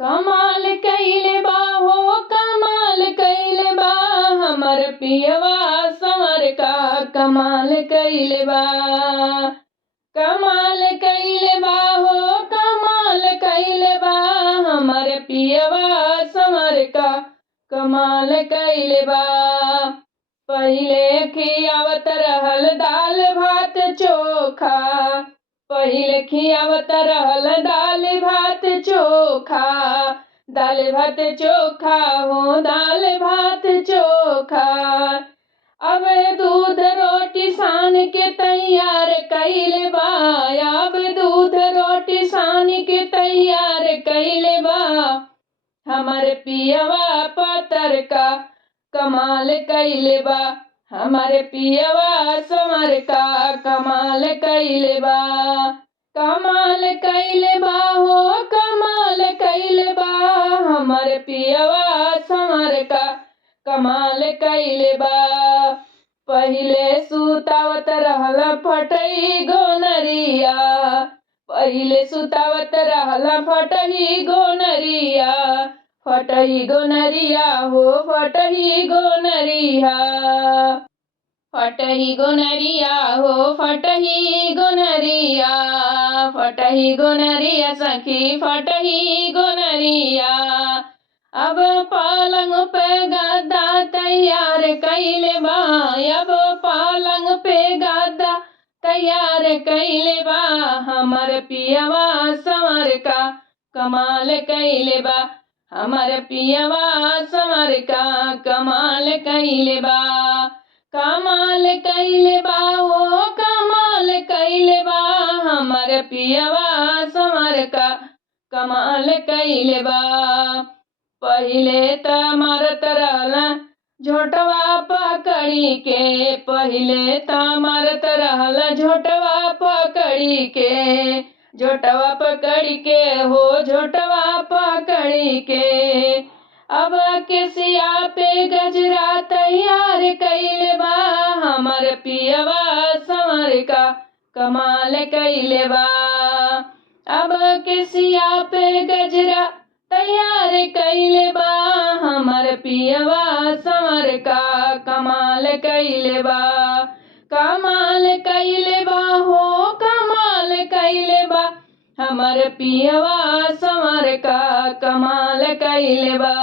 कमाल कइले बा हो कमाल कइले बा हमर पियवा संवर का कमाल कइले बा। कमाल कइले बा हो कमाल कइले बा हमर पियवा संवर का कमाल कइले बा। पहिले खियावत रहल दाल भात चोखा, पहिले खियावत रहल दाल भात चोखा, दाल भात चोखा हो दाल भात चोखा। अब दूध रोटी सान के तैयार कइले बा, अब दूध रोटी सान के तैयार कइले बा हमर पियवा पातर का कमाल कइले बा। हमर पियवा संवर का कमाल कइले बा। कमाल कइले बा हो कमाल कइले बा हमर पियवा संवर का कमाल कइले बा। पहिले सुतावत रहल फटई गोनरिया, पहिले सुतावत रहल फटही गोनरिया, फटही गोनरिया हो फटही गोनरिया, फटही गोनरिया हो फटही गोनरिया, फटही गोनरिया सखी फटही गोनरिया। अब पलंग पे गद्दा तैयार कइले बा, अब पलंग पे गद्दा तैयार कइले बा हमर पियवा संवर का कमाल कइले बा। हमर पियवा संवर का कमाल कइले बा। कमाल कइले बा हो कमाल कइले बा हमर पियवा संवर का कमाल कइले बा। पहिले त मारत रहल झोटवा पकड़ी के, पहिले त मारत रहल झोटवा पकड़ी के, झोटवा पकड़ी के हो झोटवा पकड़ी के। अब केसिया पे गजरा तैयार कइले बा हमर पियवा संवर का कमाल कइले बा। अब केसिया पे गजरा तैयार कइले बा हमर पियवा संवर का कमाल कइले बा। कमाल कइले बा हो कमाल कइले बा हमर पियवा संवर का कमाल कइले बा।